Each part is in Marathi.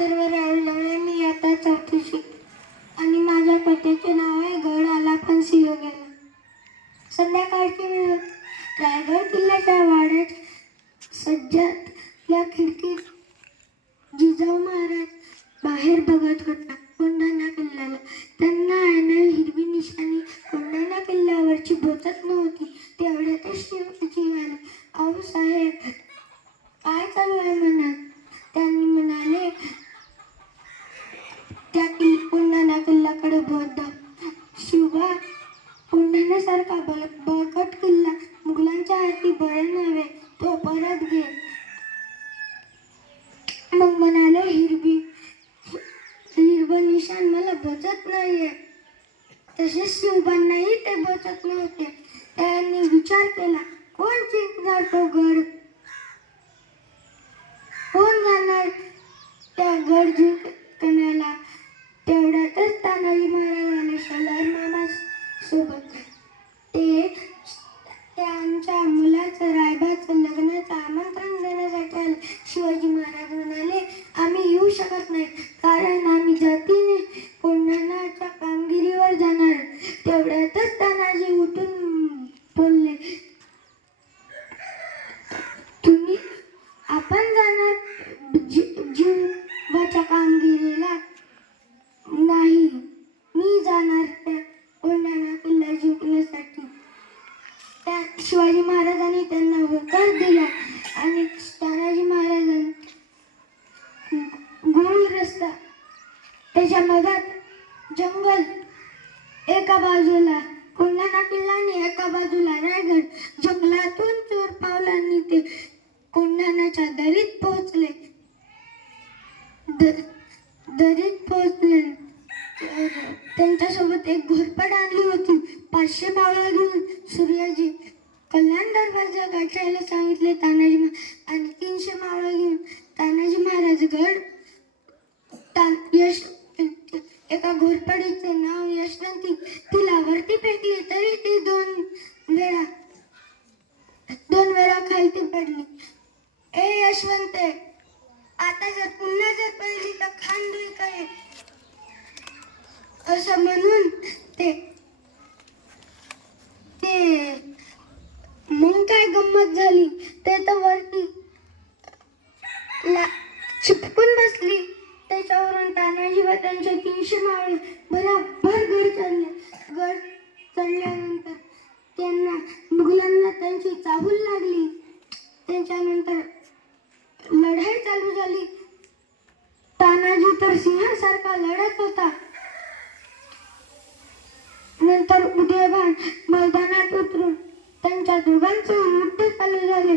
अथर्व रावले. मी आता चौथीशी आणि माझ्या कथेचे नाव आहे गड आला पण सिंह गेला. संध्याकाळची वेळ होती. रायगड किल्ल्याच्या वाड्यात सज्जातल्या खिडकीत जिजाऊ महाराज बाहेर बघत होता कोंढाणा किल्ल्याला. त्यांना आहे हिरवी निशाणी कोंढाणा किल्ल्यावरची बोचत नव्हती. तेवढ्यातच शिवाजी आले. अहो साहेब, काय चालू आहे म्हणत. त्यांनी म्हणाले, त्या कोंढाणा किल्ल्याकडे बोट दाब. शिवबा, कोंढाण्यासारखा बळकट किल्ला मुघलांच्या हाती बळे नव्हे, तो परत घे. मग म्हणाले, हिरवं निशाण मला बोचत नाहीये. तसेच शिवबांनाही ते बोचत नव्हते. त्यांनी विचार केला, कोण जिंकणार तो गड, कोण जाणार त्या गड जिंकण्याला. तेवढ्यातच तानाजी महाराज आले शेलार मामा सोबत. ते त्यांच्या मुलाचं रायबाचं लग्नाचं आमंत्रण देण्यासाठी आले. शिवाजी महाराज म्हणाले, आम्ही येऊ शकत नाही, कारण आम्ही जातीने कोंढाण्याच्या कामगिरीवर जाणार. तेवढ्यातच तानाजी उठून बोलले, तुम्ही आपण जाणार जीवाच्या कामगिरीला नाही, मी जाणार त्या कोंढाणा किल्ला जिंकण्यासाठी. त्या शिवाजी महाराजांनी त्यांना होकार दिला आणि तानाजी महाराजांनी गोल रस्ता, त्याच्या मधात जंगल, एका बाजूला कोंढाणा किल्ला आणि एका बाजूला रायगड. जंगलातून चोर पावलांनी ते कोंढाण्याच्या दरीत पोहोचले. दरीत पोहोचले त्यांच्यासोबत एक घोरपड आणली होती. 500 मावळं घेऊन सूर्याजी कल्याण दरवाजा गाठायला सांगितले तानाजी आणि 300 मावळं घेऊन तानाजी महाराज गड एका घोरपडीचे नाव यशवंती, तिला वरती फेकली तरी ती दोन वेळा खालती पडली. ए यशवंते, आता जर पुन्हा जर पडली तर खांदूल काय, असं म्हणून ते मग काय गंमत झाली. ते तर वरती चिपकून बसली. त्याच्यावरून तानाजी व त्यांचे 300 मावळे भराभर गड चढले. गड चढल्यानंतर त्यांना मुघलांना त्यांची चाहूल लागली. त्याच्यानंतर लढाई चालू झाली. तानाजी तर सिंहासारखा लढत होता. नंतर उदयभान मैदानात उतरून त्यांच्या दोघांचे युद्ध चालू झाले.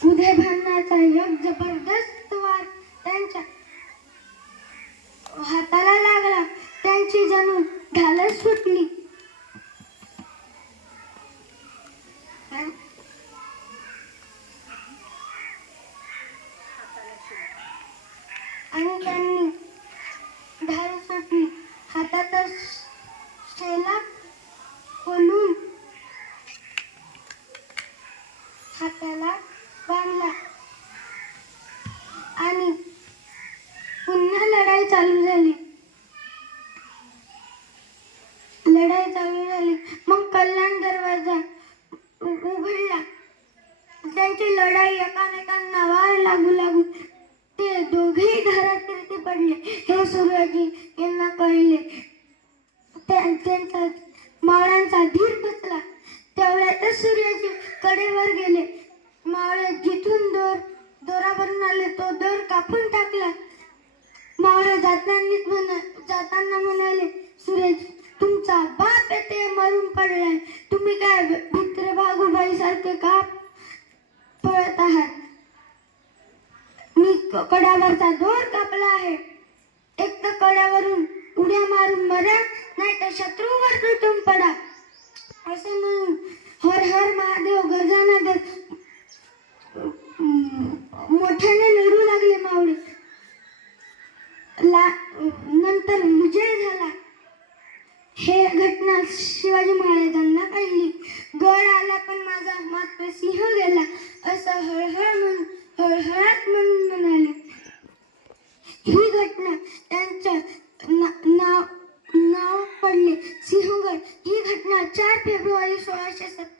उदयभानाचा एक जबरदस्त वार त्यांच्या हाताला लागला. त्यांची जणू ढालच सुटली. आणि त्यांनी ढाल सुटली. हातातच शेला खोलून हाताला बांधला आणि पुन्हा लढाई चालू झाली. मग कल्याण दरवाजा उघडला. त्यांची लढाई एकामेकांना वार लागू ते दोघेही धारातीर्थी पडले. हे सूर्याजी यांना कळले. त्यांचा मावळ्यांचा धीर बसला. तेवढ्यातच सूर्याजी कडेवर गेले. मावळे जिथून दोरावरून आले तो दोर कापून टाकला. मावळे जाताना म्हणाले, सूर्याजी, तुमचा बाप येथे मरून पडलाय. तुम्ही काय भित्रे भागूबाई सारखे का पळत आहात. मी कड्यावरचा दोर कापला आहे. एक तर कड्यावरून उड्या मारून मरा, नाही तर शत्रूवर तुटून पडा. असे म्हणून हर हर महादेव गजानन देत मोठ्याने लढू लागले. मावळे नंतर विजय झाला. हे घटना शिवाजी महाराजांना कळली. गड आला पण माझा मात्र सिंह गेला, असं हळहळ ही घटना त्यांच्या नाव पडले सिंहगड. ही घटना 4 फेब्रुवारी 1627